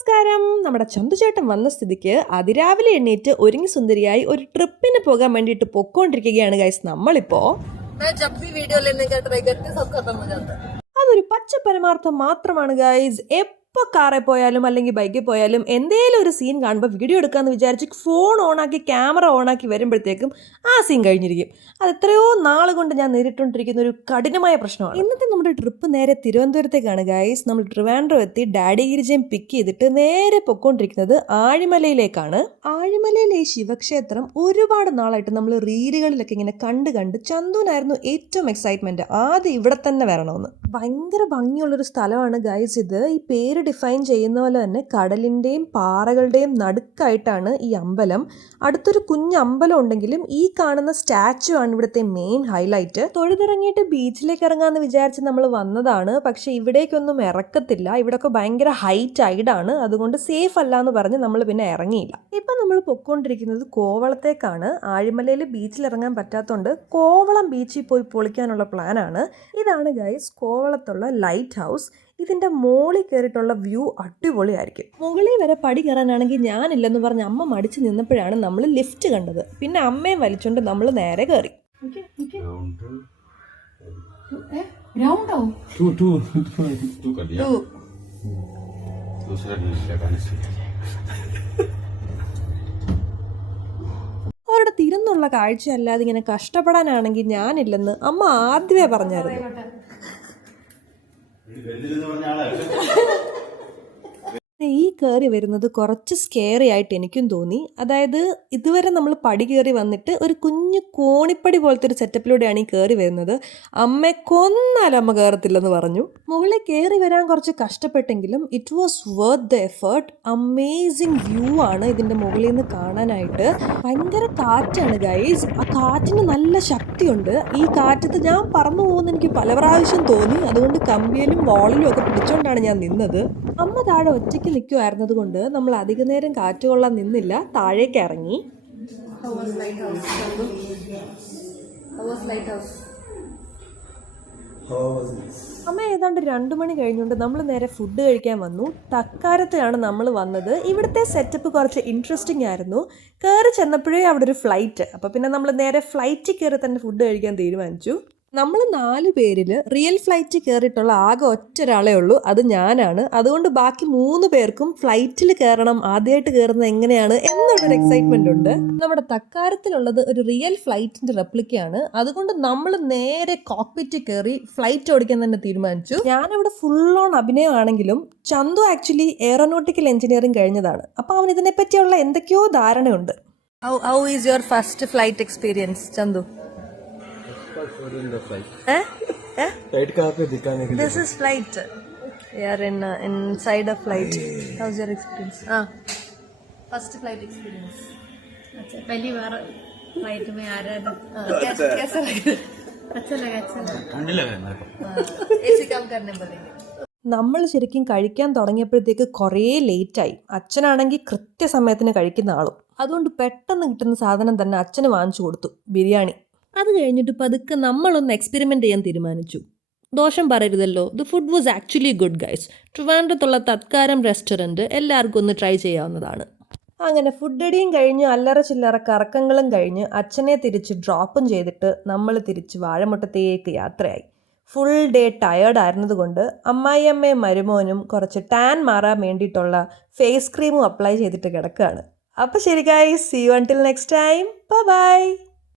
നമസ്കാരം. നമ്മുടെ ചന്തുചേട്ടൻ വന്ന സ്ഥിതിക്ക് അതിരാവിലെ എണ്ണീറ്റ് ഒരുങ്ങി സുന്ദരിയായി ഒരു ട്രിപ്പിന് പോകാൻ വേണ്ടിയിട്ട് പൊക്കോണ്ടിരിക്കുകയാണ് ഗൈസ് നമ്മളിപ്പോ. അതൊരു പച്ച പരമാർത്ഥം മാത്രമാണ് ഗൈസ്. എപ്പോൾ കാറിൽ പോയാലും അല്ലെങ്കിൽ ബൈക്കിൽ പോയാലും എന്തെങ്കിലും ഒരു സീൻ കാണുമ്പോൾ വീഡിയോ എടുക്കാമെന്ന് വിചാരിച്ച് ഫോൺ ഓണാക്കി ക്യാമറ ഓണാക്കി വരുമ്പോഴത്തേക്കും ആ സീൻ കഴിഞ്ഞിരിക്കും. അത് എത്രയോ നാൾ കൊണ്ട് ഞാൻ നേരിട്ടുകൊണ്ടിരിക്കുന്ന ഒരു കഠിനമായ പ്രശ്നമാണ്. ഇന്നത്തെ നമ്മുടെ ട്രിപ്പ് നേരെ തിരുവനന്തപുരത്തേക്കാണ് ഗൈസ്. നമ്മൾ ട്രിവാൻഡ്രം എത്തി ഡാഡി ഗിരിജയും പിക്ക് ചെയ്തിട്ട് നേരെ പൊക്കോണ്ടിരിക്കുന്നത് ആഴിമലയിലേക്കാണ്. ആഴിമലയിലെ ഈ ശിവക്ഷേത്രം ഒരുപാട് നാളായിട്ട് നമ്മൾ റീലുകളിലൊക്കെ ഇങ്ങനെ കണ്ട് ചന്തുവിനായിരുന്നു ഏറ്റവും എക്സൈറ്റ്മെന്റ്, ആദ്യം ഇവിടെ തന്നെ വരണമെന്ന്. ഭയങ്കര ഭംഗിയുള്ളൊരു സ്ഥലമാണ് ഗൈസ് ഇത്. ഈ പേര് ഡിഫൈൻ ചെയ്യുന്ന പോലെ തന്നെ കടലിൻ്റെയും പാറകളുടെയും നടുക്കായിട്ടാണ് ഈ അമ്പലം. അടുത്തൊരു കുഞ്ഞ് അമ്പലം ഉണ്ടെങ്കിലും ഈ കാണുന്ന സ്റ്റാച്ചു ആണ് ഇവിടുത്തെ മെയിൻ ഹൈലൈറ്റ്. തൊഴുതിറങ്ങിയിട്ട് ബീച്ചിലേക്ക് ഇറങ്ങാമെന്ന് വിചാരിച്ച് നമ്മൾ വന്നതാണ്. പക്ഷെ ഇവിടേക്കൊന്നും ഇറക്കത്തില്ല, ഇവിടെയൊക്കെ ഭയങ്കര ഹൈ ടൈഡാണ്, അതുകൊണ്ട് സേഫ് അല്ല എന്ന് പറഞ്ഞ് നമ്മൾ പിന്നെ ഇറങ്ങിയില്ല. ഇപ്പം നമ്മൾ പൊക്കോണ്ടിരിക്കുന്നത് കോവളത്തേക്കാണ്. ആഴിമലയിൽ ബീച്ചിൽ ഇറങ്ങാൻ പറ്റാത്തതുകൊണ്ട് കോവളം ബീച്ചിൽ പോയി പൊളിക്കാനുള്ള പ്ലാനാണ്. ഇതാണ് ഗൈസ് കോവളത്തുള്ള ലൈറ്റ് ഹൗസ്. ഇതിൻ്റെ മോളിൽ കയറിയിട്ടുള്ള വ്യൂ അടിപൊളിയായിരിക്കും. മുകളിൽ വരെ പടി കയറാനാണെങ്കിൽ ഞാനില്ലെന്ന് പറഞ്ഞ് അമ്മ മടിച്ച് നിന്നപ്പോഴാണ് നമ്മൾ ലിഫ്റ്റ് കണ്ടത്. പിന്നെ അമ്മയും വലിച്ചുകൊണ്ട് നമ്മൾ നേരെ കയറി. അവരുടെ തിരുന്നുള്ള കാഴ്ച അല്ലാതെ ഇങ്ങനെ കഷ്ടപ്പെടാനാണെങ്കിൽ ഞാനില്ലെന്ന് അമ്മ ആദ്യമേ പറഞ്ഞായിരുന്നു. ഈ കയറി വരുന്നത് കുറച്ച് സ്കേറി ആയിട്ട് എനിക്കും തോന്നി. അതായത് ഇതുവരെ നമ്മൾ പടി കയറി വന്നിട്ട് ഒരു കുഞ്ഞു കോണിപ്പടി പോലത്തെ ഒരു സെറ്റപ്പിലൂടെയാണ് ഈ കയറി വരുന്നത്. അമ്മയെ കൊന്നാലും അമ്മ കയറത്തില്ലെന്ന് പറഞ്ഞു. മുകളിൽ കയറി വരാൻ കുറച്ച് കഷ്ടപ്പെട്ടെങ്കിലും it was worth the effort. Amazing view ആണ് ഇതിൻ്റെ മുകളിൽ നിന്ന് കാണാനായിട്ട്. ഭയങ്കര കാറ്റാണ് ഗൈസ്. ആ കാറ്റിന് നല്ല ശക്തിയുണ്ട്. ഈ കാറ്റത്ത് ഞാൻ പറന്നു പോകുന്ന എനിക്ക് പല പ്രാവശ്യം തോന്നി. അതുകൊണ്ട് കമ്പിയിലും വാളിലും ഒക്കെ പിടിച്ചുകൊണ്ടാണ് ഞാൻ നിന്നത്. അമ്മ താഴെ ഒറ്റയ്ക്ക് നിൽക്കുമായിരുന്നത് കൊണ്ട് നമ്മൾ അധിക നേരം കാറ്റ് കൊള്ളാൻ നിന്നില്ല, താഴേക്ക് ഇറങ്ങി. അമ്മ ഏതാണ്ട് 2 മണി കഴിഞ്ഞുകൊണ്ട് നമ്മൾ നേരെ ഫുഡ് കഴിക്കാൻ വന്നു. തക്കാരത്തെയാണ് നമ്മൾ വന്നത്. ഇവിടുത്തെ സെറ്റപ്പ് കുറച്ച് ഇൻട്രസ്റ്റിംഗ് ആയിരുന്നു. കയറി ചെന്നപ്പോഴേ അവിടെ ഒരു ഫ്ലൈറ്റ്, അപ്പോൾ പിന്നെ നമ്മൾ നേരെ ഫ്ലൈറ്റിൽ കയറി തന്നെ ഫുഡ് കഴിക്കാൻ തീരുമാനിച്ചു. നമ്മൾ 4 പേരിൽ റിയൽ ഫ്ലൈറ്റ് കയറിയിട്ടുള്ള ആകെ ഒറ്റൊരാളേ ഉള്ളൂ, അത് ഞാനാണ്. അതുകൊണ്ട് ബാക്കി 3 പേർക്കും ഫ്ലൈറ്റിൽ കയറണം, ആദ്യമായിട്ട് കയറുന്നത് എങ്ങനെയാണ് എന്നുള്ളൊരു എക്സൈറ്റ്മെന്റ് ഉണ്ട്. നമ്മുടെ തക്കാരത്തിലുള്ളത് ഒരു റിയൽ ഫ്ലൈറ്റിന്റെ റെപ്ലിക്കയാണ്. അതുകൊണ്ട് നമ്മൾ നേരെ കോക്പിറ്റിൽ കയറി ഫ്ലൈറ്റ് ഓടിക്കാൻ തന്നെ തീരുമാനിച്ചു. ഞാനവിടെ ഫുൾ ഓൺ അഭിനയമാണെങ്കിലും ചന്തു ആക്ച്വലി എയറോനോട്ടിക്കൽ എഞ്ചിനീയറിംഗ് കഴിഞ്ഞതാണ്. അപ്പോൾ അവൻ ഇതിനെ പറ്റിയുള്ള എന്തൊക്കെയോ ധാരണയുണ്ട്. How is your first flight experience, Chandu? Flight car पे दिखाने के लिए. This is flight. We are inside a flight. How's your experience? First flight experience. अच्छा, पहली बार फ्लाइट में आ रहा है. कैसा लगा? अच्छा लगा. ठंडी लगा मेरे को. AC काम करने बोलेंगे. നമ്മൾ ശരിക്കും കഴിക്കാൻ തുടങ്ങിയപ്പോഴത്തേക്ക് കുറേ ലേറ്റായി. അച്ഛനാണെങ്കിൽ കൃത്യസമയത്തിന് കഴിക്കുന്ന ആളും. അതുകൊണ്ട് പെട്ടെന്ന് കിട്ടുന്ന സാധനം തന്നെ അച്ഛന് വാങ്ങിച്ചു കൊടുത്തു, ബിരിയാണി. അത് കഴിഞ്ഞിട്ട് പതുക്കെ നമ്മളൊന്ന് എക്സ്പെരിമെൻ്റ് ചെയ്യാൻ തീരുമാനിച്ചു. ദോഷം പറയരുതല്ലോ, the food was actually good guys. ട്രിവാൻഡ്രത്തുള്ള തത്കാരം റെസ്റ്റോറൻറ്റ് എല്ലാവർക്കും ഒന്ന് ട്രൈ ചെയ്യാവുന്നതാണ്. അങ്ങനെ ഫുഡ് അടിയും കഴിഞ്ഞ് അല്ലറ ചില്ലറ കറക്കങ്ങളും കഴിഞ്ഞ് അച്ഛനെ തിരിച്ച് ഡ്രോപ്പും ചെയ്തിട്ട് നമ്മൾ തിരിച്ച് വാഴമുട്ടത്തേക്ക് യാത്രയായി. ഫുൾ ഡേ ടയേർഡ് ആയിരുന്നതുകൊണ്ട് അമ്മായിയമ്മയും മരുമോനും കുറച്ച് ടാൻ മാറാൻ വേണ്ടിയിട്ടുള്ള ഫേസ് ക്രീമും അപ്ലൈ ചെയ്തിട്ട് കിടക്കുകയാണ്. അപ്പോൾ ശരി guys, see you until next time. By.